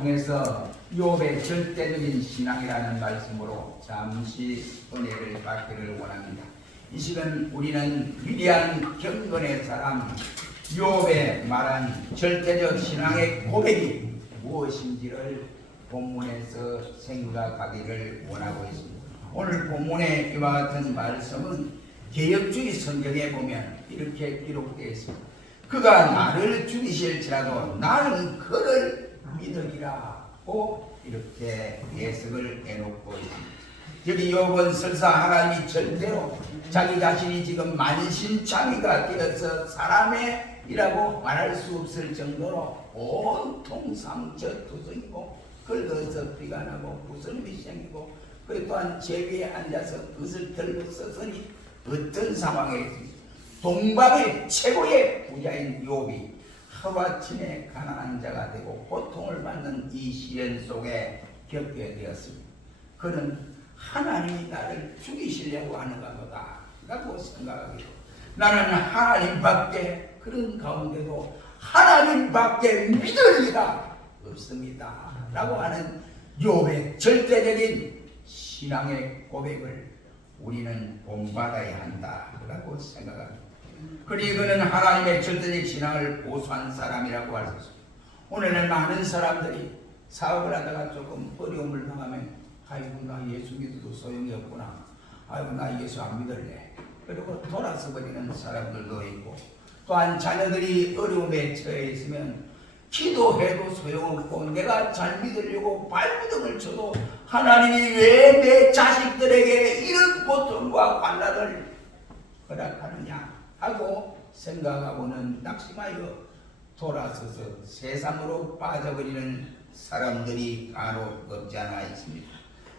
통해서 욥의 절대적인 신앙이라는 말씀으로 잠시 은혜를 받기를 원합니다. 이 시간 우리는 위대한 경건의 사람 욥의 말한 절대적 신앙의 고백이 무엇인지를 본문에서 생각하기를 원하고 있습니다. 오늘 본문의 이와 같은 말씀은 개역주의 성경에 보면 이렇게 기록되어 있습니다. 그가 나를 죽이실지라도 나는 그를 믿으리라고 이렇게 예석을 해놓고 있습니다. 여기 욥은 설사 하나님이 절대로 자기 자신이 지금 만신창이가 되어서 사람이라고 말할 수 없을 정도로 온통 상처투성이고 긁어서 피가 나고 구슬이 생기고 그 또한 제 위에 앉아서 그것을 들고 서서히 어떤 상황에 있습니다. 동방의 최고의 부자인 욥이 하루아침에 가난한 자가 되고 고통을 받는 이 시련 속에 겪게 되었습니다. 그는 하나님이 나를 죽이시려고 하는가 보다 라고 생각하기로 나는 하나님밖에 그런 가운데도 하나님밖에 믿을 리가 없습니다 라고 하는 욥의 절대적인 신앙의 고백을 우리는 본받아야 한다라고 생각합니다. 그리고 그는 하나님의 절대적 신앙을 고수한 사람이라고 할 수 있습니다. 오늘은 많은 사람들이 사업을 하다가 조금 어려움을 당하면 아이고 나 예수 믿어도 소용이 없구나. 아이고 나 예수 안 믿을래. 그리고 돌아서 버리는 사람들도 있고 또한 자녀들이 어려움에 처해 있으면 기도해도 소용없고 내가 잘 믿으려고 발버둥을 쳐도 하나님이 왜 내 자식들에게 이런 고통과 관난을 허락하느냐 하고 생각하고는 낙심하여 돌아서서 세상으로 빠져버리는 사람들이 간혹 없지 않아 있습니다.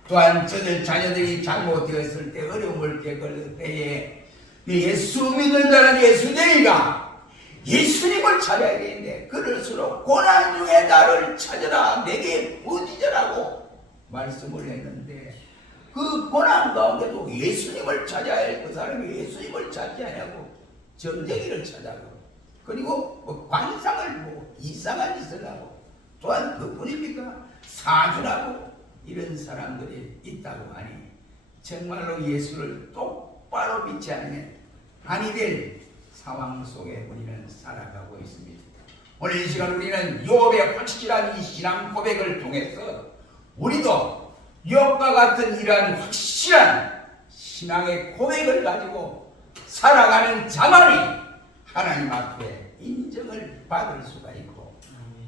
또한 저들 자녀들이 잘못되었을 때 어려움을 겪을 때에 예수 믿는 자는 예수쟁이가 예수님을 찾아야 되는데 그럴수록 고난 중에 나를 찾아라 내게 부지전하고 말씀을 했는데 그 고난 가운데도 예수님을 찾아야 할 그 사람이 예수님을 찾지 않냐고 점쟁이를 찾아고 그리고 뭐 관상을 보고 이상한 짓을 하고 또한 그뿐입니까? 사주라고 이런 사람들이 있다고 하니 정말로 예수를 똑바로 믿지 않으면 아니 될 상황 속에 우리는 살아가고 있습니다. 오늘 이 시간 우리는 욥의 확실한 이 신앙 고백을 통해서 우리도 욥과 같은 이러한 확실한 신앙의 고백을 가지고 살아가는 자만이 하나님 앞에 인정을 받을 수가 있고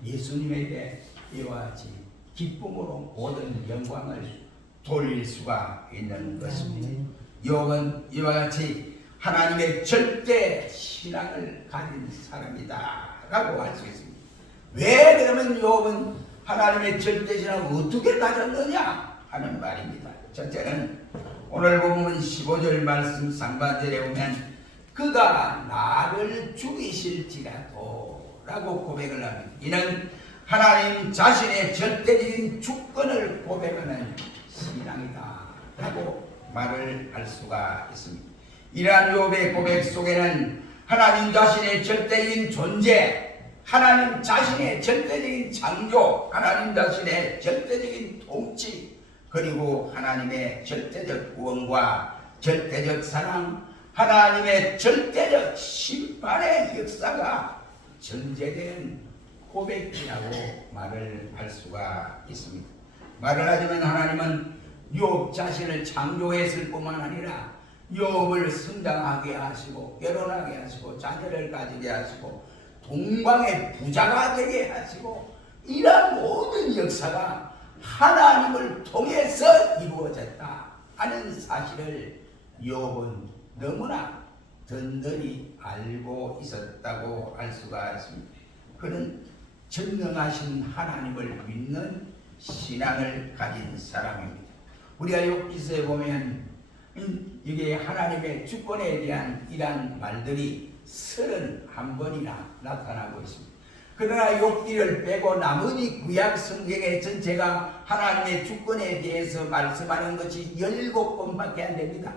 예수님에게 이와 같이 기쁨으로 모든 영광을 돌릴 수가 있는 것입니다. 욥은 이와 같이 하나님의 절대 신앙을 가진 사람이다 라고 할 수 있습니다. 왜 그러면 욥은 하나님의 절대 신앙을 어떻게 가졌느냐 하는 말입니다. 첫째는 오늘 보면 15절 말씀 상반절에 보면 그가 나를 죽이실지라도 라고 고백을 합니다. 이는 하나님 자신의 절대적인 주권을 고백하는 신앙이다 라고 말을 할 수가 있습니다. 이러한 욥의 고백 속에는 하나님 자신의 절대적인 존재, 하나님 자신의 절대적인 창조, 하나님 자신의 절대적인 통치, 그리고 하나님의 절대적 구원과 절대적 사랑, 하나님의 절대적 심판의 역사가 전제된 고백이라고 말을 할 수가 있습니다. 말을 하자면 하나님은 욥 자신을 창조했을 뿐만 아니라 욥을 성장하게 하시고 결혼하게 하시고 자녀를 가지게 하시고 동방의 부자가 되게 하시고 이러한 모든 역사가 하나님을 통해서 이루어졌다 하는 사실을 욥은 너무나 든든히 알고 있었다고 할 수가 있습니다. 그는 전능하신 하나님을 믿는 신앙을 가진 사람입니다. 우리가 욥기서에 보면 이게 하나님의 주권에 대한 이러한 말들이 31번이나 나타나고 있습니다. 그러나 욥기를 빼고 나머지 구약 성경의 전체가 하나님의 주권에 대해서 말씀하는 것이 17번밖에 안 됩니다.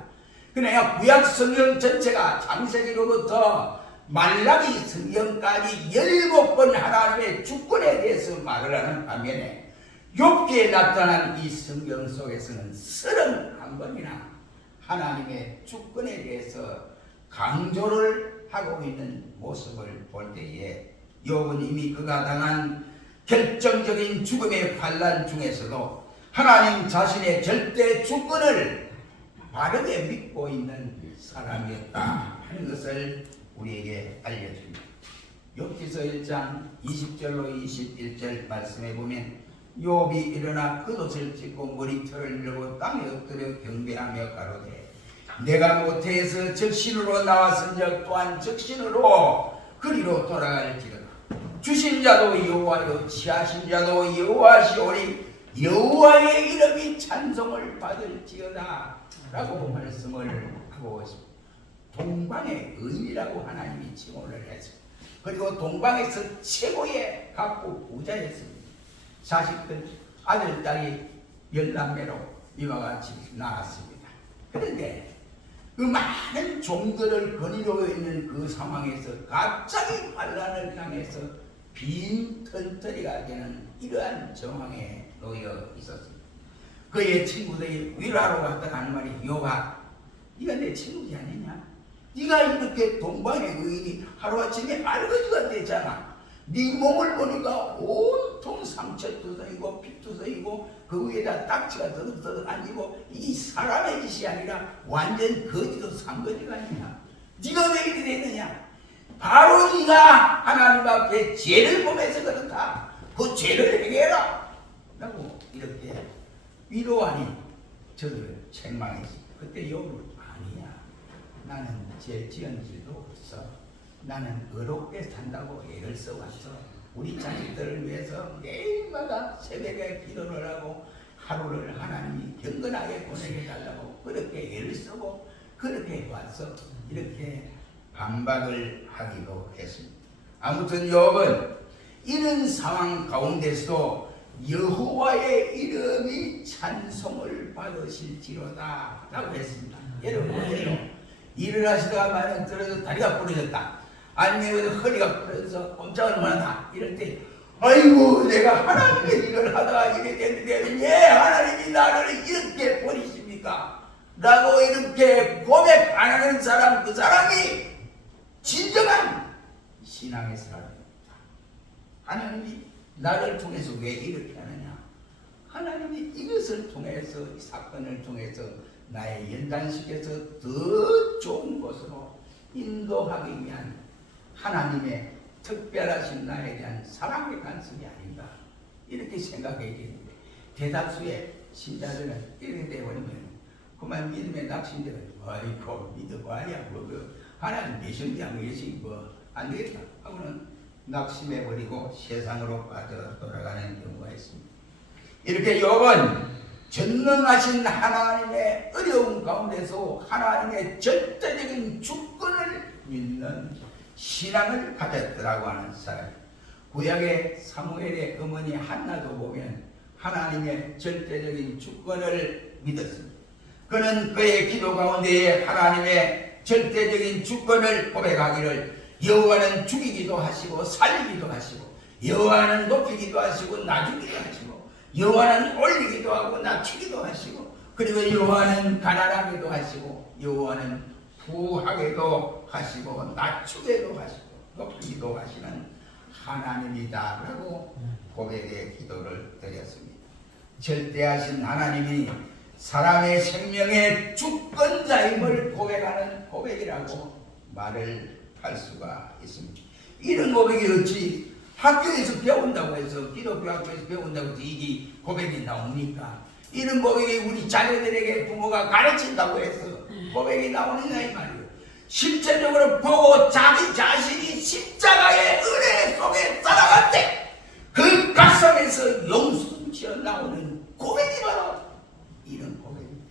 그러나 구약 성경 전체가 창세기로부터 말라기 성경까지 17번 하나님의 주권에 대해서 말을 하는 반면에 욥기에 나타난 이 성경 속에서는 31번이나 하나님의 주권에 대해서 강조를 하고 있는 모습을 볼 때에 욥은 이미 그가 당한 결정적인 죽음의 환난 중에서도 하나님 자신의 절대 주권을 바르게 믿고 있는 사람이었다 하는 것을 우리에게 알려줍니다. 욥기서 1장 20절로 21절 말씀에 보면 욥이 일어나 겉옷을 찢고 머리털을 밀고 땅에 엎드려 경배하며 가로되 내가 모태에서 적신으로 나왔은즉 또한 적신으로 그리로 돌아갈지로다. 주신 자도 여호와요 취하신 자도 여호와시오니 여호와의 이름이 찬송을 받을지어다 라고 말씀을 하고 있습니다. 동방의 의인이라고 하나님이 칭호를 했습니다. 그리고 동방에서 최고의 각국 부자였습니다. 자식들 아들 딸이 10남매로 이와 같이 나왔습니다. 그런데 그 많은 종들을 거느리고 있는 그 상황에서 갑자기 환난을 당해서 빈털터리가 되는 이러한 정황에 놓여 있었습니다. 그의 친구들이 위로하러 왔다가 하는 말이 욥아 네가 내 친구지 아니냐? 네가 이렇게 동방의 의인이 하루아침에 알거지가 되잖아. 네 몸을 보니까 온통 상처투성이고 피투성이고 그 위에다 딱지가 더덕더덕 앉고 이 사람의 짓이 아니라 완전 거지도 산거지가 아니냐. 네가 왜 이렇게 되느냐? 바로 네가 하나님 앞에 죄를 범해서 그렇다. 그 죄를 해결해라 라고 이렇게 위로하니 저들을 책망했습니다. 그때 욥은 아니야. 나는 죄 지은 일도 없어. 나는 의롭게 산다고 애를 써왔어. 우리 자식들을 위해서 매일마다 새벽에 기도를 하고 하루를 하나님이 경건하게 보내게 달라고 그렇게 애를 쓰고 그렇게 해왔어. 이렇게 반박을 하기도 했습니다. 아무튼 욥은 이런 상황 가운데서도 여호와의 이름이 찬송을 받으실지로다 라고 했습니다. 여러분 보세요. 일을 하시다가 만약 들어서 다리가 부러졌다. 아니면 허리가 부러져서 꼼짝을 못한다. 이럴 때 아이고 내가 하나님의 일을 하다가 이렇게 됐는데 왜 하나님이 나를 이렇게 버리십니까? 라고 이렇게 고백 안 하는 사람, 그 사람이 진정한 신앙의 사람입니다. 하나님이 나를 통해서 왜 이렇게 하느냐? 하나님이 이것을 통해서, 이 사건을 통해서 나의 연단식에서 더 좋은 곳으로 인도하기 위한 하나님의 특별하신 나에 대한 사랑의 간섭이 아닌가 이렇게 생각해야 되는데 대다수의 신자들은 이렇게 되어버리면 그만 믿음의 낙심들은 아이고 믿어봐야 뭐 하나님 계신지 안 계신지 뭐 안 되겠다 하고는 낙심해버리고 세상으로 빠져 돌아가는 경우가 있습니다. 이렇게 욥은 전능하신 하나님의 어려운 가운데서 하나님의 절대적인 주권을 믿는 신앙을 가졌더라고 하는 사람. 구약의 사무엘의 어머니 한나도 보면 하나님의 절대적인 주권을 믿었습니다. 그는 그의 기도 가운데에 하나님의 절대적인 주권을 고백하기를 여호와는 죽이기도 하시고 살리기도 하시고 여호와는 높이기도 하시고 낮추기도 하시고 여호와는 올리기도 하고 낮추기도 하시고 그리고 여호와는 가난하게도 하시고 여호와는 부하게도 하시고 낮추게도 하시고 높이기도 하시는 하나님이다라고 고백의 기도를 드렸습니다. 절대하신 하나님이 사람의 생명의 주권자임을 고백하는 고백이라고 말을 할 수가 있습니다. 이런 고백이 어찌 학교에서 배운다고 해서 기독교 학교에서 배운다고 해서 이게 고백이 나옵니까? 이런 고백이 우리 자녀들에게 부모가 가르친다고 해서 고백이 나오느냐 이 말이에요. 실제적으로 보고 자기 자신이 십자가의 은혜 속에 살아갈 때 그 가슴에서 용숨치어 나오는 고백이 바로 이런 고백입니다.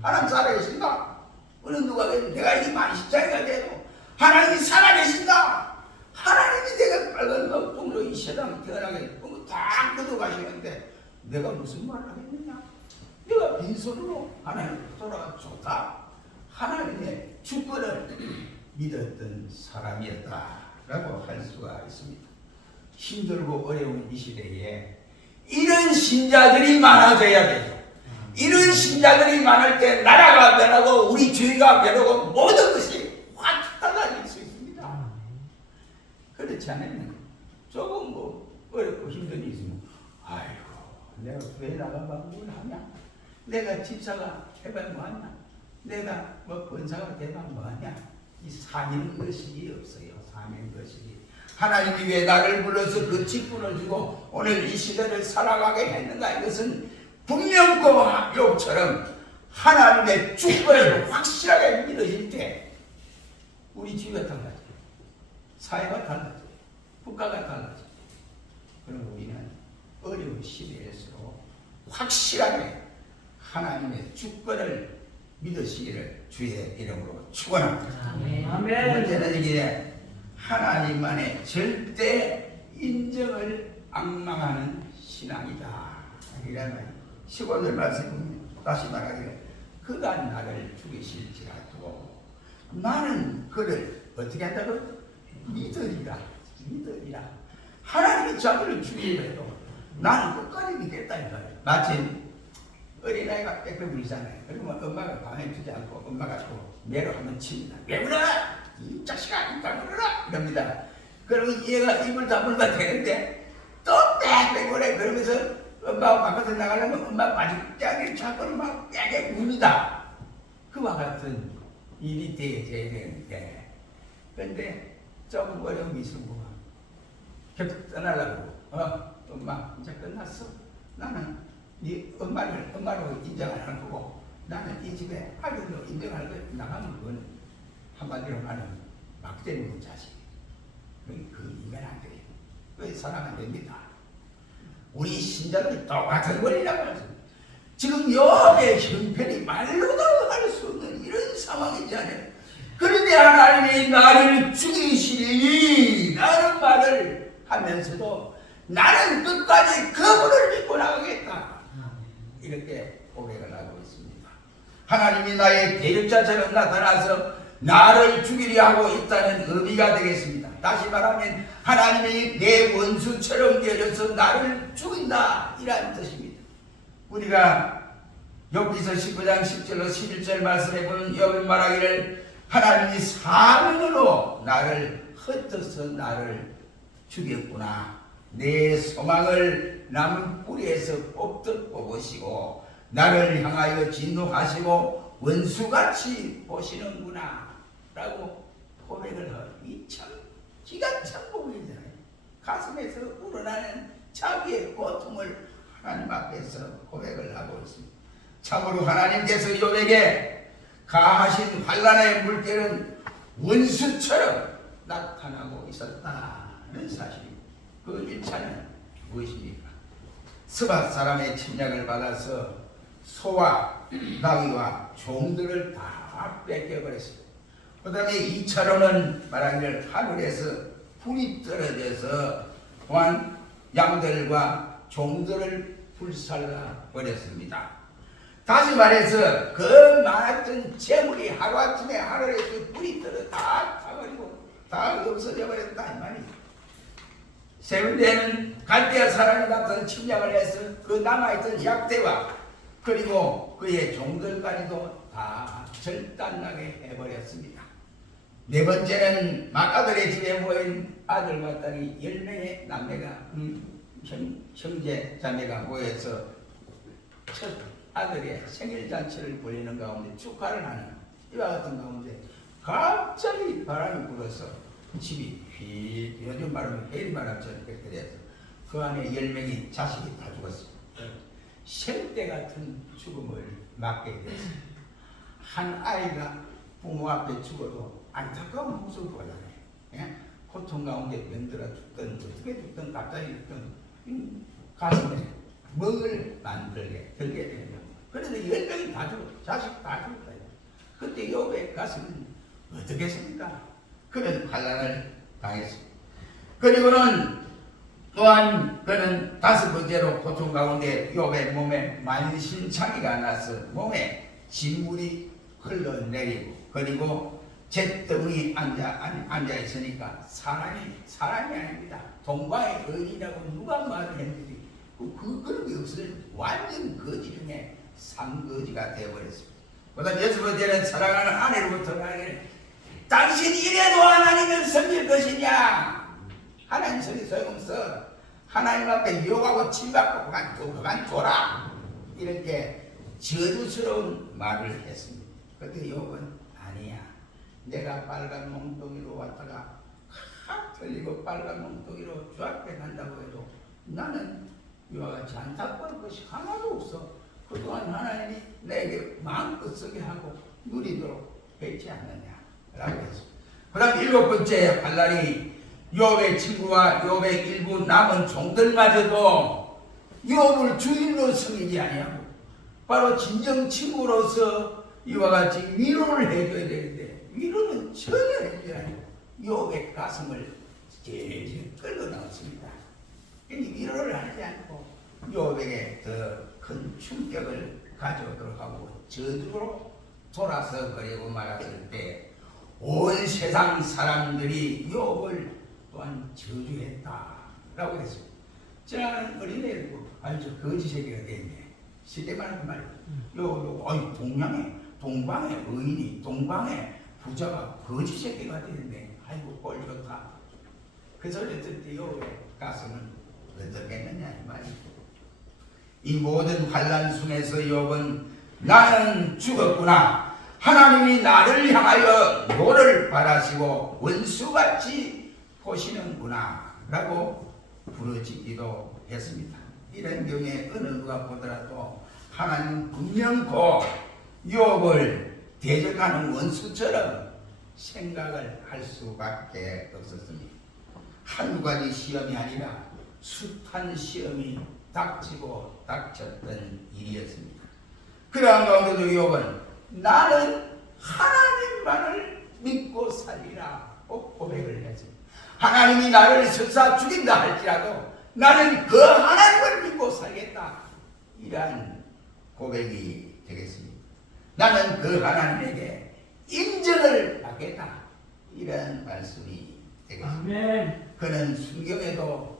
하나님 살아계신다. 어느 누가 내가 이 만십자가 돼도 하나님이 살아계신다. 하나님이 내가 빨간 똥으로 이 세상에 태어나게 다 걷어가시는데 내가 무슨 말을 하겠느냐? 내가 빈손으로 하나님 돌아가 좋다. 하나님의 주권을 믿었던 사람이었다라고 할 수가 있습니다. 힘들고 어려운 이 시대에 이런 신자들이 많아져야 돼요. 이런 신자들이 많을 때 나라가 변하고 우리 주위가 변하고 모든 것이 확 달라질 수 있습니다. 그렇지 않으면 조금 어렵고 힘든 일이 있으면 아이고 내가 왜 나가봐 뭘 하냐? 내가 집사가 해봐 뭐하냐? 내가 권사가 돼봐 뭐하냐? 이 사명의식이 없어요. 사명의식이. 하나님이 왜 나를 불러서 그 직분을 주고 오늘 이 시대를 살아가게 했는가? 이것은 분명과 욕처럼 하나님의 주권을 확실하게 믿어질 때 우리 주위가 달라져요. 사회가 달라져요. 국가가 달라져요. 그럼 우리는 어려운 시대에서도 확실하게 하나님의 주권을 믿으시기를 주의 이름으로 축원합니다. 두 번째는 이게 하나님만의 절대 인정을 앙망하는 신앙이다. 이라면 15절 말씀 다시 말하기를 그가 나를 죽이실지라도 나는 그를 어떻게 한다고? 믿으리라. 하나님이 자기를 죽이더라도 나는 끝까지 믿겠다니까요. 마침 어린아이가 빽빽 울잖아요. 그러면 엄마가 가만히 두지 않고 엄마가 또 매로 한번 칩니다. 왜 울어? 이 자식아 입을 물어라! 이럽니다. 그러면 얘가 입을 다물면 되는데 또 빽빽 울어. 그러면서 엄마가 바깥에 나가려면 엄마 마주짜기 잡고 막 빽빽 웁니다. 그와 같은 일이 되어져야 되는데 그런데 좀 어려움이 있으면 계속 떠나려고 엄마 이제 끝났어. 나는 네 엄마로 인정을 하는 거고 나는 이 집에 아들로 인정할 거 나가면 그건 한마디로 말하면 막대는 자식. 그 인간 안 돼요. 그 사람 안 됩니다. 우리 신자들이 똑같은 권리라고 하죠. 지금 욥의 형편이 말로도 할 수 없는 이런 상황이지 않아요. 그런데 하나님이 나를 죽이시리니 라는 말을 하면서도 나는 끝까지 그분을 믿고 나가겠다. 이렇게 고백을 하고 있습니다. 하나님이 나의 대적자처럼 나타나서 나를 죽이려 하고 있다는 의미가 되겠습니다. 다시 말하면 하나님이 내 원수처럼 되어져서 나를 죽인다 이라는 뜻입니다. 우리가 욥기서 19장 10절로 11절 말씀해 보는 욥이 말하기를 하나님이 사명으로 나를 흩어서 나를 죽였구나. 내 소망을 나무 뿌리에서 뽑듯 뽑으시고 나를 향하여 진노하시고 원수같이 보시는구나 라고 고백을 하고 이 참 기가 참 고백이잖아요. 가슴에서 우러나는 자기의 고통을 하나님 앞에서 고백을 하고 있습니다. 참으로 하나님께서 욥에게 가하신 환난의 물결은 원수처럼 나타나고 있었다는 사실입니다. 그 1차는 무엇입니까? 스밧 사람의 침략을 받아서 소와 나귀와 종들을 다 뺏겨버렸습니다. 그 다음에 2차로는 말하기를 하늘에서 불이 떨어져서 또한 양들과 종들을 불살라 버렸습니다. 다시 말해서 그 많았던 재물이 하루아침에 하늘에서 불이 떨어 다 타버리고 다 없어져 버렸다 이 말이죠. 세 번째는 갈대아 사람이 나타난 침략을 해서 그 남아있던 약대와 그리고 그의 종들까지도 다 절단나게 해버렸습니다. 네 번째는 마가들의 집에 모인 아들과 딸이 10명의 남매가 형제 자매가 모여서 첫 아들의 생일잔치를 벌이는 가운데 축하를 하는 이와 같은 가운데 갑자기 바람이 불어서 집이 휘 요즘 말하면 해리 바람처럼 그렇게 돼서 그 안에 10명이 자식이 다 죽었습니다. 생떼 같은 죽음을 맞게 됐습니다. 한 아이가 부모 앞에 죽어도 안타까운 모습을 보잖아요. 예? 고통 가운데 병들어 죽든 어떻게 죽든 갑자기 죽든 가슴에 멍을 만들게 들게 되는 그런데 10명이 다 죽어 자식 다 죽었다. 그때 욥의 가슴은 어떻겠습니까? 그런 환난을 당했습니다. 그리고는 또한 그는 다섯 번째로 고통 가운데 욥의 몸에 만신창이가 나서 몸에 진물이 흘러내리고 그리고 잿더미 앉아 있으니까 사람이 아닙니다. 동방의 의인이라고 누가 말을 했는지 그런 게 없어요. 완전 거지 중에 삼거지가 되어버렸습니다. 그다음 여섯 번째는 사랑하는 아내로부터 나에게 당신이 이래도 하나님을 섬길 것이냐? 하나님 섬기 소용없어. 하나님 앞에 욕하고 침받고 그만 둬라. 이렇게 저주스러운 말을 했습니다. 그때 욕은 아니야. 내가 빨간 몽둥이로 왔다가 확 틀리고 빨간 몽둥이로 주 앞에 간다고 해도 나는 이와 같이 안타까울 것이 하나도 없어. 그동안 하나님이 내게 마음껏 쓰게 하고 누리도록 했지 않느냐 라고 했습니다. 그 다음 일곱 번째 발랄이 욥의 친구와 욥의 일부 남은 종들마저도 욥을 주인으로 섬기지 아니하고 바로 진정 친구로서 이와 같이 위로를 해줘야 되는데 위로는 전혀 해주지 않고 욥의 가슴을 제일 끌고 나왔습니다. 위로를 하지 않고 욥에게 더 큰 충격을 가져오도록 하고 저주로 돌아서 그리고 말았을 때 온 세상 사람들이 욥을 또한 저주했다라고 했습니다. 저는 어린애고 아니 저 거지 새끼가 됐네. 시대만 말이야. 욥이 동방의 의인이 동방의 부자가 거지 새끼가 되는데 아이고 꼴 좋다. 그 소리 들을 때 욥의 가슴은 어떻겠느냐 이 말이죠. 이 모든 환난 중에서 욥은 나는 죽었구나. 하나님이 나를 향하여 노를 바라시고 원수같이 보시는구나 라고 부르짖기도 했습니다. 이런 경우에 어느 누가 보더라도 하나님은 분명코 욥을 대적하는 원수처럼 생각을 할 수밖에 없었습니다. 한두 가지 시험이 아니라 숱한 시험이 닥치고 닥쳤던 일이었습니다. 그러한 가운데도 욥은 나는 하나님만을 믿고 살리라 고백을 했습니다. 하나님이 나를 설사 죽인다 할지라도 나는 그 하나님을 믿고 살겠다. 이러한 고백이 되겠습니다. 나는 그 하나님에게 인정을 받겠다. 이런 말씀이 되겠습니다. 아멘. 그는 순경에도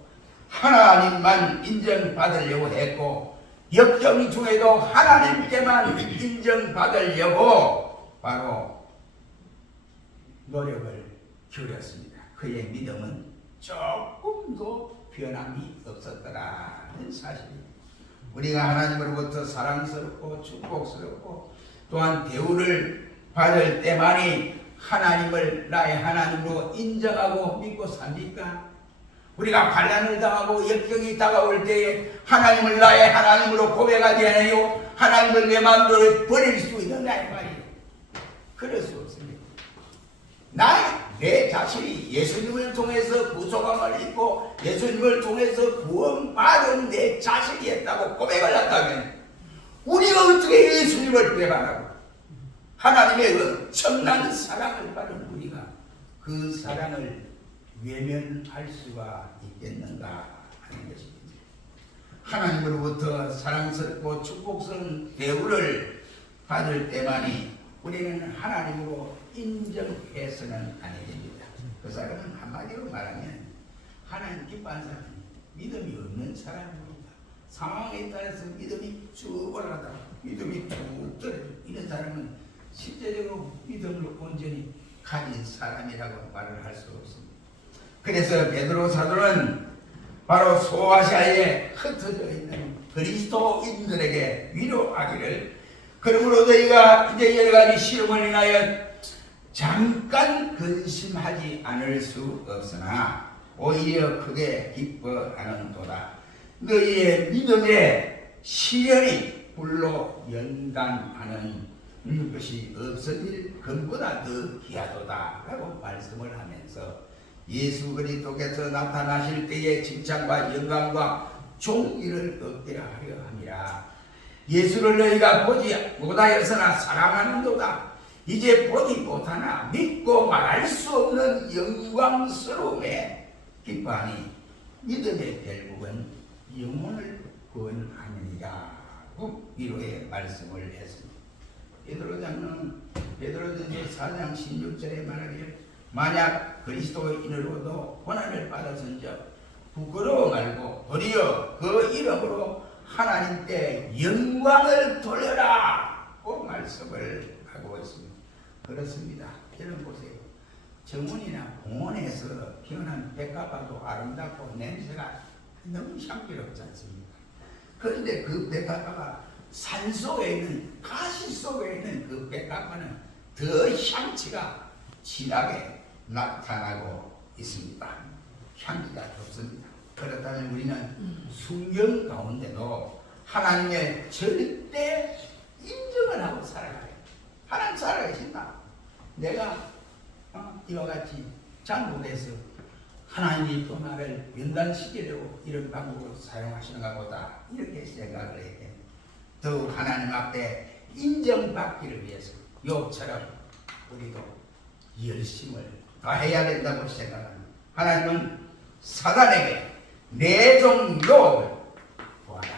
하나님만 인정받으려고 했고 역경 중에도 하나님께만 인정받으려고 바로 노력을 기울였습니다. 그의 믿음은 조금도 변함이 없었더라는 사실입니다. 우리가 하나님으로부터 사랑스럽고 축복스럽고 또한 대우를 받을 때만이 하나님을 나의 하나님으로 인정하고 믿고 삽니까? 우리가 환난을 당하고 역경이 다가올 때에 하나님을 나의 하나님으로 고백하지 않아요? 하나님을 내 마음대로 버릴 수 있느냐 이 말이에요. 그럴 수 없습니다. 내 자신이 예수님을 통해서 구속함을 입고 예수님을 통해서 구원받은 내 자신이 했다고 고백을 한다면 우리가 어떻게 예수님을 배반하고 하나님의 엄청난 사랑을 받은 우리가 그 사랑을 외면할 수가 있겠는가 하는 것입니다. 하나님으로부터 사랑스럽고 축복스러운 대우를 받을 때만이 우리는 하나님으로 인정해서는 아니 됩니다. 그 사람은 한마디로 말하면 하나님 기뻐하는 사람은 믿음이 없는 사람입니다. 상황에 따라서 믿음이 쭉 올라가다가 믿음이 쭉 떨어져. 이런 사람은 실제적으로 믿음을 온전히 가진 사람이라고 말을 할 수 없습니다. 그래서 베드로 사도는 바로 소아시아에 흩어져 있는 그리스도인들에게 위로하기를 그러므로 너희가 이제 여러 가지 시험을 인하여 잠깐 근심하지 않을 수 없으나 오히려 크게 기뻐하는도다. 너희의 믿음의 시련이 불로 연단하는 것이 없어질 것보다 더 귀하도다 라고 말씀을 하면서 예수 그리스도께서 나타나실 때의 칭찬과 영광과 존귀를 얻게 하려 함이라. 예수를 너희가 보지 못하였으나 사랑하는도다. 이제 보지 못하나 믿고 말할 수 없는 영광스러움에 기뻐하니 믿음의 결국은 영혼을 구원하느니라. 위로의 말씀을 했습니다. 베드로전서 4장 16절에 말하기를 만약 그리스도인으로도 고난을 받았은즉 부끄러워 말고 도리어 그 이름으로 하나님께 영광을 돌려라 고 말씀을 하고 있습니다. 그렇습니다. 여러분 보세요. 정원이나 공원에서 피어난 백합화도 아름답고 냄새가 너무 향기롭지 않습니까? 그런데 그 백합화가 산 속에 있는 가시 속에 있는 그 백합화는 더 향치가 진하게 나타나고 있습니다. 향기가 좋습니다. 그렇다면 우리는 순경 가운데도 하나님의 절대 인정을 하고 살아가요. 하나님 살아계신다. 내가 이와 같이 잘못해서 하나님이 또 나를 연단시키려고 이런 방법을 사용하시는가 보다 이렇게 생각을 했대. 더욱 하나님 앞에 인정받기를 위해서 욥처럼 우리도 열심을 다해야 된다고 생각합니다. 하나님은 사단에게 내 종 욥을 보아라.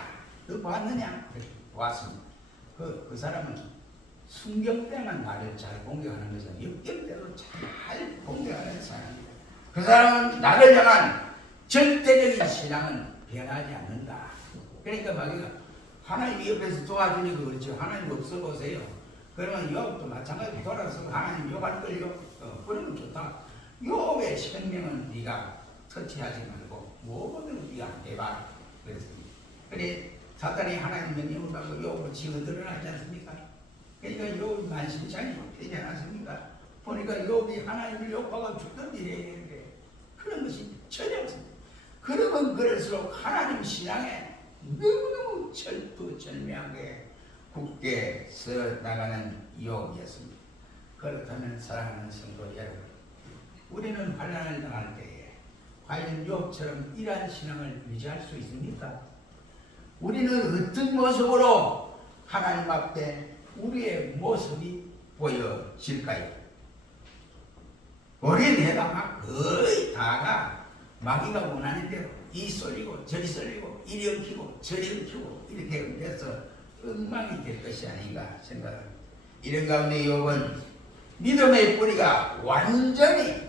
너 보았느냐? 보았습니다. 그 사람은 순경 때만 나를 잘 공격하는 것은 역경 때도 잘 공격하는 사람입니다. 그 사람은 나를 향한 절대적인 신앙은 변하지 않는다. 그러니까 말이야, 하나님이 옆에서 도와주니까 그렇죠. 하나님 없어 보세요. 그러면 욥도 마찬가지로 돌아서 하나님 욕할 걸요. 그러면 좋다. 욥의 생명은 네가 터치하지 말고 무엇을 네가 해봐. 그랬습니다. 그래 사단이 하나님 명령을 받고 욥으로 지어 드러나지 않습니까? 그러니까 욥이 만신창이 되지 않았습니까? 보니까 욥이 하나님을 욕하고 죽던지 해야 되는데 그런 것이 전혀 없습니다. 그러면 그럴수록 하나님 신앙에 너무너무 철두철미하게 굳게 서 나가는 욥이었습니다. 그렇다면 사랑하는 성도 여러분, 우리는 환난을 당할 때에 과연 욥처럼 이러한 신앙을 유지할 수 있습니까? 우리는 어떤 모습으로 하나님 앞에 우리의 모습이 보여질까요? 어린애가 거의 다가 마귀가 원하는 대로 이 쏠리고 저리 쏠리고 이리 엉키고 저리 엉키고 이렇게 돼서 엉망이 될 것이 아닌가 생각합니다. 이런 가운데 욥은 믿음의 뿌리가 완전히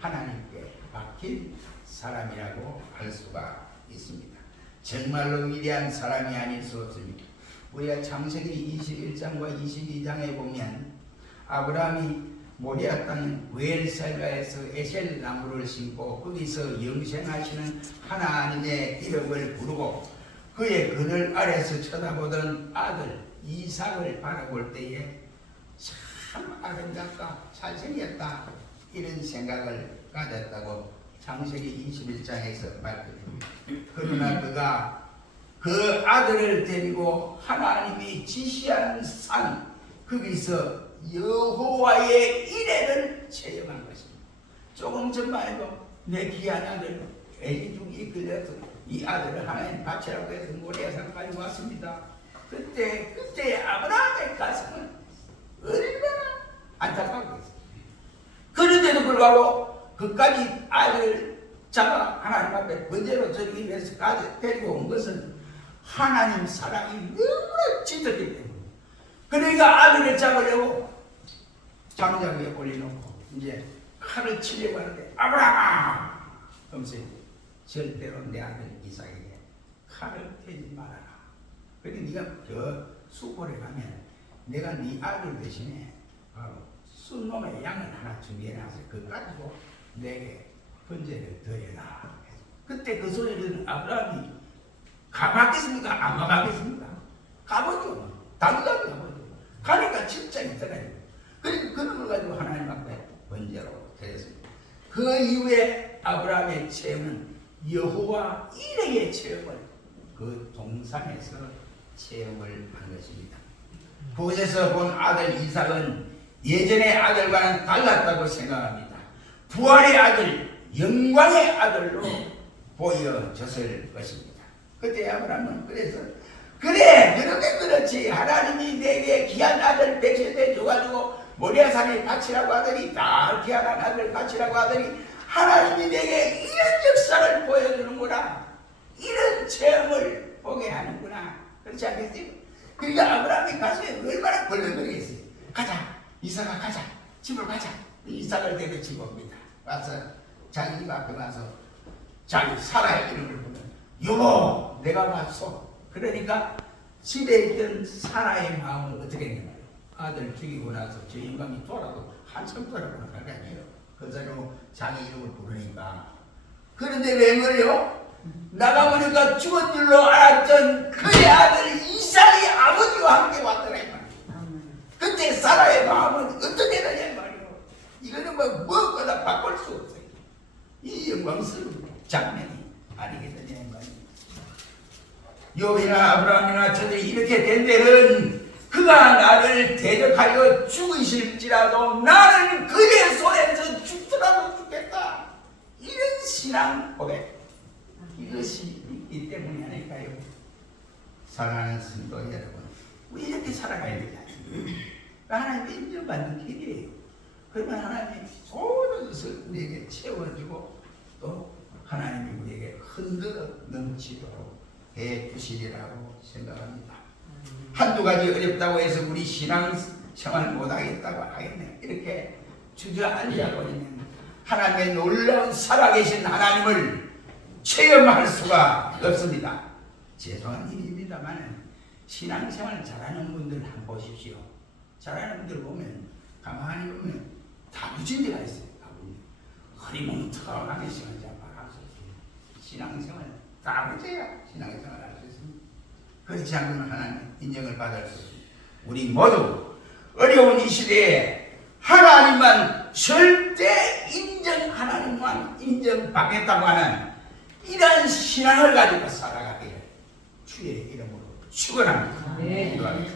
하나님께 박힌 사람이라고 할 수가 있습니다. 정말로 위대한 사람이 아닐 수 없습니다. 우리가 창세기 21장과 22장에 보면 아브라함이 모리아 땅 부엘셀가에서 에셀 나무를 심고 거기서 영생하시는 하나님의 이름을 부르고 그의 그늘 아래서 쳐다보던 아들 이삭을 바라볼 때에 참 아름답다, 잘생겼다 이런 생각을 가졌다고 창세기 21장에서 말합니다. 그러나 그가 그 아들을 데리고 하나님이 지시한 산 거기서 여호와의 이레를 체험한 것입니다. 조금 전만 해도 내 귀한 아들 애기중에 이끌려서 이 아들을 하나님 바치라고 해서 모리아산까지 왔습니다. 그때 아브라함의 가슴은 얼마나 안타까웠겠어요. 그런데도 불구하고 그까지 아들을 잡아 하나님 앞에 번제로 드리기 위해서 데리고 온 것은 하나님 사랑이 너무나 짙었기 때문에. 그러니까 아들을 잡으려고 장작 위에 올려놓고 이제 칼을 치려고 하는데 아브라함아! 그러면서 절대로 내 아들 이삭에게 칼을 대지 말아라. 그래 네가 저 수골에 가면 내가 네 아들 대신에 순놈의 양을 하나 준비해놔서 그거 가지고 내게 번제를 드려라. 그때 그 소리를 아브라함이 가봤겠습니까? 안 가봤겠습니까? 가보죠. 당연히 가보죠. 가니까 진짜 있더라고요. 그러니까 그런 걸 가지고 하나님 앞에 번제로 드렸습니다. 그 이후에 아브라함의 체험은 여호와 일의 체험을 그 동산에서 체험을 한 것입니다. 그곳에서 본 아들 이삭은 예전의 아들과는 달랐다고 생각합니다. 부활의 아들, 영광의 아들로 보여졌을 것입니다. 그때 아브라함은 그래서 그래 그러면 그렇지 하나님이 내게 귀한 아들 백실대 줘가지고 모리아산에 바치라고 하더니 다 귀한 아들 바치라고 하더니 하나님이 내게 이런 역사를 보여주는구나, 이런 체험을 보게 하는구나, 그렇지 않겠지? 그러니까 아브라함이 가슴에 얼마나 벌렁거리겠어요. 가자 이삭아 가자, 집으로 가자. 이삭을 데려치고 옵니다. 와서 자기 집 앞에 가서 자기 사라의 이름을 부르는 여보 내가 왔어. 그러니까 집에 있던 사라의 마음을 어떻게 했냐, 아들 죽이고 나서 저 인간이 돌아도 한참 돌아보는 거 아니에요. 그 사람은 자기 이름을 부르니까. 그런데 왜 그래요? 나가보니까 죽은 줄로 알았던 그의 아들 이삭이 아버지와 함께 왔더라 이 말이에요. 그때 사라의 마음은 어떻게 되냐 이 말이에요. 이거는 뭐 무엇보다 바꿀 수 없어요. 이 영광스러운 장면이 아니게 되냐 이 말이에요. 욥이나 아브라함이나 저들이 이렇게 된 데는 그가 나를 대적하여 죽으실지라도 나는 그의 손에서 죽더라도 죽겠다, 이런 신앙 고백, 이것이 있기 때문이 아닐까요? 사랑하는 성도 여러분, 우리 이렇게 살아가야 되지 않습니까? 하나님의 인정받는 길이에요. 그러면 하나님이 모든 것을 우리에게 채워주고 또 하나님이 우리에게 흔들어 넘치도록 해주시리라고 생각합니다. 한두 가지 어렵다고 해서 우리 신앙생활 못하겠다고 하겠네, 이렇게 주저앉아버리면 하나님의 놀라운 살아계신 하나님을 체험할 수가 없습니다. 죄송한 일입니다만 신앙생활 잘하는 분들 한번 보십시오. 잘하는 분들 보면 가만히 보면 다 무진리가 있어요. 흐리멍텅하게 시간 잡아가서 신앙생활 다 문제야. 신앙생활 할 수 있습니다. 그렇지 않으면 하나님 인정을 받을 수 있습니다. 우리 모두 어려운 이 시대에 하나님만 절대 하나님만 인정받겠다고 하는 이런 신앙을 가지고 살아가기를 주의 이름으로 축원합니다. 기도합니다.